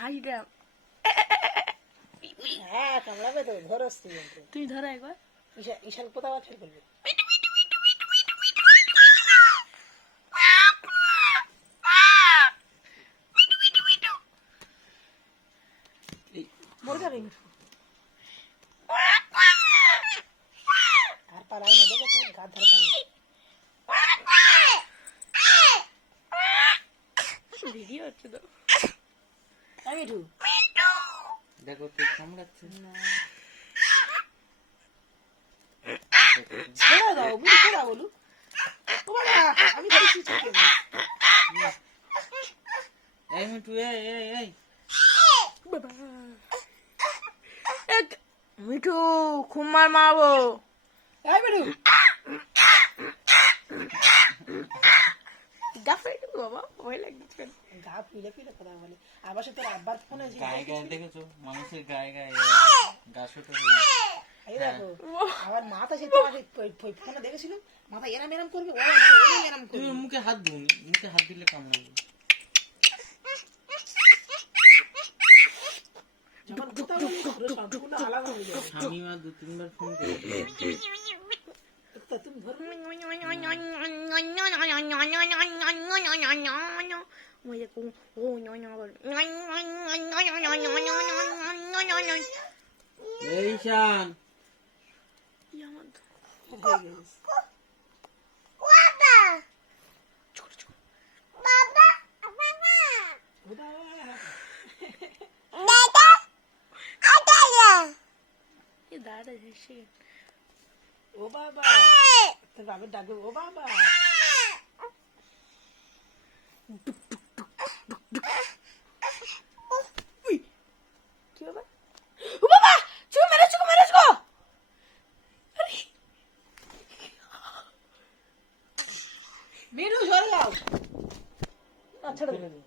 High দাও। হ্যাঁ কামড়াবে তো, ধরো তুমি ধরো একবার। ঈশান কোথাও আছে করবে। মরে যাবে আর পালায় না, দেখো তুমি গাছ ধরে পালায়। ভিডিও হচ্ছে তো। মিঠু দেখো তুই কামড়াচ্ছে না, ছেড়ে দাও মিঠু, ছেড়ে দাও বলু। ও বাবা, আমি ধরেছি ঠিক আছে। এই মিঠু এই এই এই বাবা মিঠু খুব মার মারবো। এই মিঠু গা ফেটে বাবা, ভয় লাগছে। গা পিলে পিলে কথা বলে। আবার সে তোর আব্বার ফোনে গায়ে গায়ে দেখেছো মানুষের গায়ে গায়ে গা ছোট এই দেখো, আবার মাথা সে তোমার ফোনে দেখেছিল, মাথা এরাম এরাম করবে, ও এরাম তুমি করবে। মুখে হাত দিন, মুখে হাত দিলে কামড়াবে। যখন কথা বলি পুরো সম্পূর্ণ আলাদা হয়ে যাবে। আমি মা 2-3 বার ফোন করেছি। তো তুমি ধরো এই ঈশান হয়ে গেছে। দাদা হেসে ও বাবা, তোর বাবার ডাকবে ও বাবা। কি বাবা, ও বাবা চুপ মেরেছো গো। মিঠু সরে যাও, ছেড়ে দেবে।